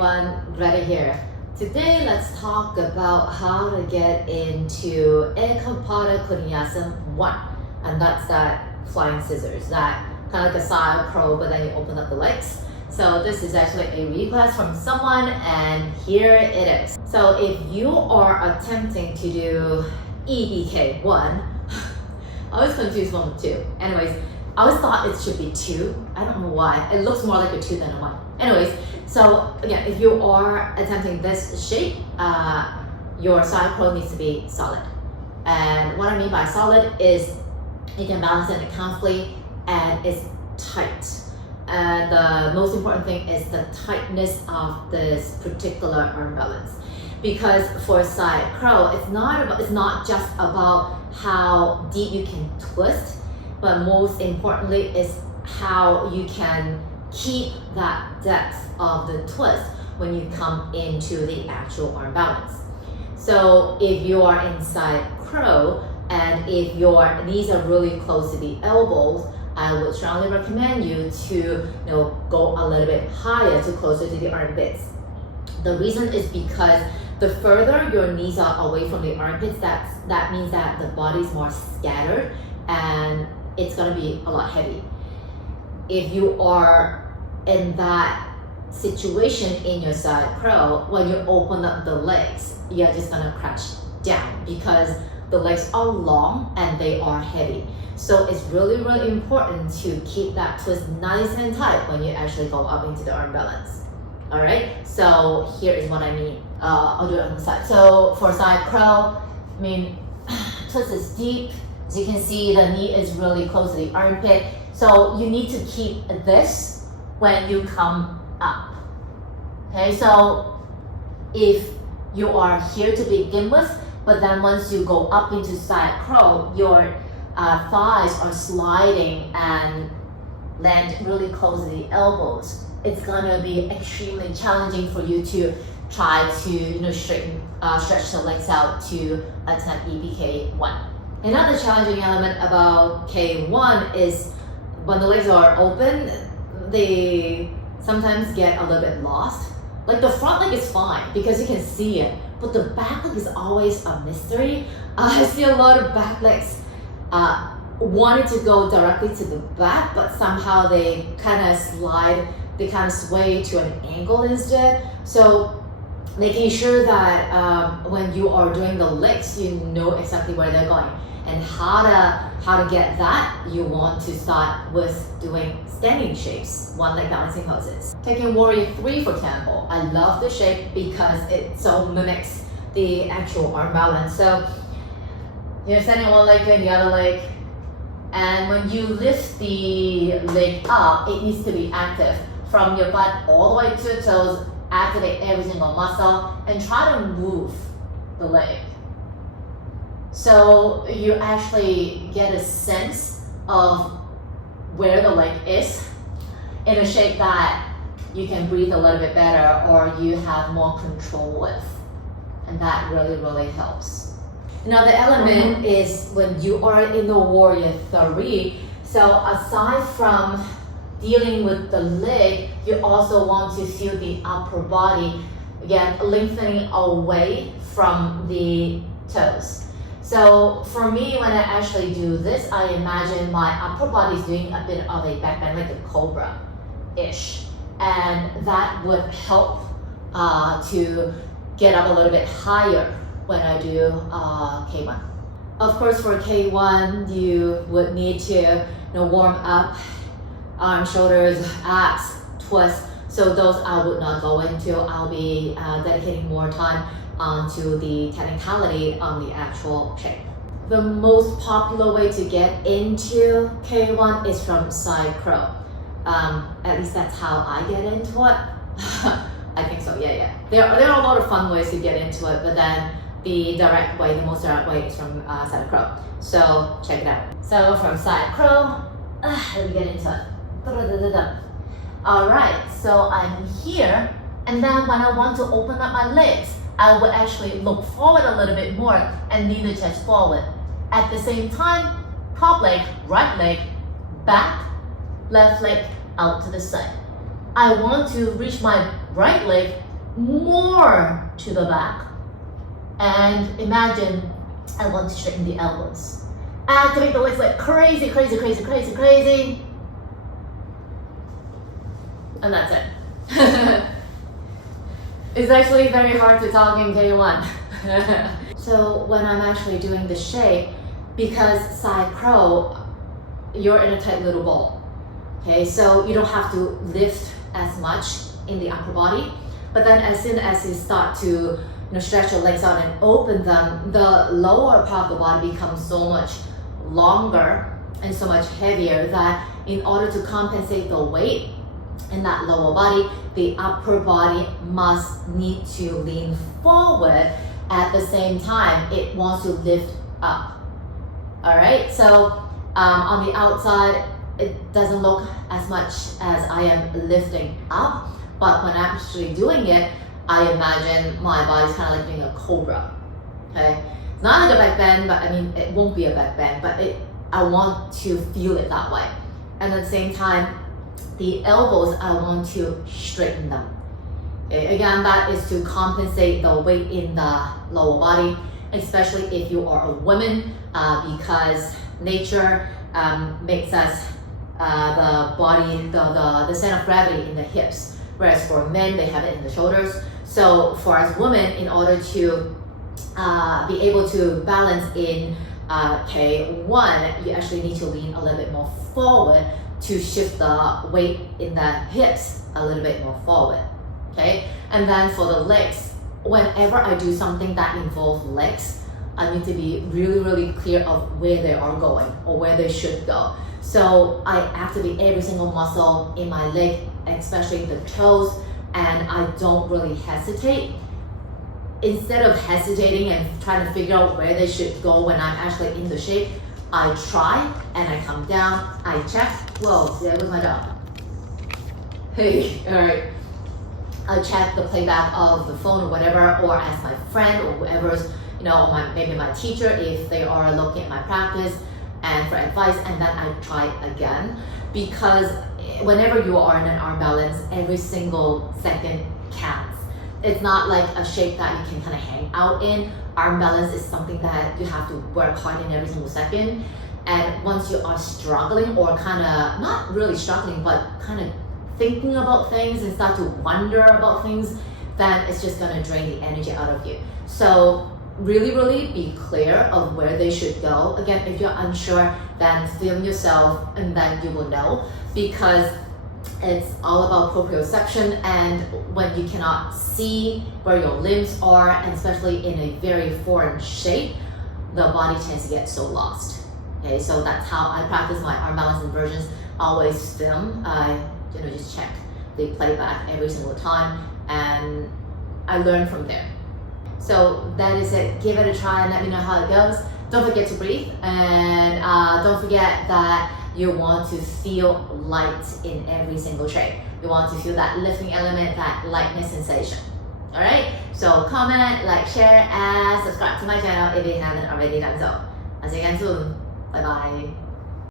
everyone, Greta here. Today let's talk about how to get into Koundinyasana 1, and that's that flying scissors, that kind of like a side crow, but then you open up the legs. So this is actually a request from someone, and here it is. So if you are attempting to do EBK 1, I was confused 1 with 2. Anyways, I always thought it should be 2. I don't know why. It looks more like a 2 than a 1. Anyways, so again, if you are attempting this shape, your side crow needs to be solid. And what I mean by solid is you can balance it comfortably and it's tight. And the most important thing is the tightness of this particular arm balance. Because for side crow, it's not just about how deep you can twist, but most importantly is how you can keep that depth of the twist when you come into the actual arm balance. So if you are in side crow and if your knees are really close to the elbows, I would strongly recommend you to go a little bit higher to closer to the armpits. The reason is because the further your knees are away from the armpits, that means that the body is more scattered and it's going to be a lot heavy. If you are in that situation in your side crow, when you open up the legs, you're just going to crouch down because the legs are long and they are heavy. So it's really, really important to keep that twist nice and tight when you actually go up into the arm balance. All right, so here is what I mean. I'll do it on the side. So for side crow, twist is deep. As you can see, the knee is really close to the armpit. So you need to keep this when you come up. Okay, so if you are here to begin with, but then once you go up into side crow, your thighs are sliding and land really close to the elbows. It's gonna be extremely challenging for you to try to stretch the legs out to attempt EBK 1. Another challenging element about K1 is when the legs are open, they sometimes get a little bit lost. Like the front leg is fine because you can see it, but the back leg is always a mystery. I see a lot of back legs wanting to go directly to the back, but somehow they kind of slide, they kind of sway to an angle instead. So making sure that when you are doing the legs, you know exactly where they're going. And how to get that, you want to start with doing standing shapes, one leg balancing poses. Taking warrior 3 for example, I love the shape because it so mimics the actual arm balance. So you're standing one leg and the other leg, and when you lift the leg up, it needs to be active from your butt all the way to your toes. Activate every single muscle and try to move the leg. So you actually get a sense of where the leg is in a shape that you can breathe a little bit better or you have more control with. And that really, really helps. Another element is when you are in the warrior 3. So aside from dealing with the leg, you also want to feel the upper body, again, lengthening away from the toes. So for me, when I actually do this, I imagine my upper body is doing a bit of a back bend, like a cobra-ish. And that would help to get up a little bit higher when I do K1. Of course, for K1, you would need to warm up arms, shoulders, abs, twist. So those I would not go into. I'll be dedicating more time to the technicality on the actual shape. The most popular way to get into K1 is from side crow. At least that's how I get into it. I think so, yeah. There are a lot of fun ways to get into it, but then the most direct way is from side crow. So check it out. So from side crow, let me get into it. Alright, so I'm here, and then when I want to open up my legs, I would actually look forward a little bit more and lean the chest forward. At the same time, top leg, right leg, back, left leg out to the side. I want to reach my right leg more to the back. And imagine I want to straighten the elbows. Activate the legs like crazy, crazy, crazy, crazy, crazy. And that's it. It's actually very hard to talk in K1. So when I'm actually doing the shape, because side crow, you're in a tight little ball. Okay, so you don't have to lift as much in the upper body. But then as soon as you start to stretch your legs out and open them, the lower part of the body becomes so much longer and so much heavier that in order to compensate the weight in that lower body, the upper body must need to lean forward. At the same time, it wants to lift up. All right, so on the outside, it doesn't look as much as I am lifting up, but when I'm actually doing it, I imagine my body's kind of like doing a cobra. Okay, it's not like a back bend, but I mean it won't be a back bend, but I want to feel it that way. And at the same time, the elbows, I want to straighten them. Okay? Again, that is to compensate the weight in the lower body, especially if you are a woman, because nature makes us the body, the center of gravity in the hips, whereas for men, they have it in the shoulders. So for us women, in order to be able to balance in K1, you actually need to lean a little bit more forward to shift the weight in the hips a little bit more forward. Okay, and then for the legs, whenever I do something that involves legs, I need to be really, really clear of where they are going or where they should go. So I activate every single muscle in my leg, especially the toes, and I don't really hesitate. Instead of hesitating and trying to figure out where they should go when I'm actually in the shape, I try and I come down, I check. Whoa, there was my dog. Hey, all right. I check the playback of the phone or whatever, or ask my friend or whoever's, maybe my teacher if they are looking at my practice and for advice, and then I try again. Because whenever you are in an arm balance, every single second counts. It's not like a shape that you can kind of hang out in. Arm balance is something that you have to work hard in every single second. And once you are struggling, or kind of, not really struggling, but kind of thinking about things and start to wonder about things, then it's just gonna drain the energy out of you. So really, really be clear of where they should go. Again, if you're unsure, then film yourself and then you will know, because it's all about proprioception, and when you cannot see where your limbs are, and especially in a very foreign shape, the body tends to get so lost. Okay, so that's how I practice my arm balance inversions. Always film, just check the playback every single time, and I learn from there. So that is it. Give it a try and let me know how it goes. Don't forget to breathe, and don't forget that you want to feel light in every single shape. You want to feel that lifting element, that lightness sensation. All right? So comment, like, share, and subscribe to my channel if you haven't already done so. I'll see you again soon. Bye bye.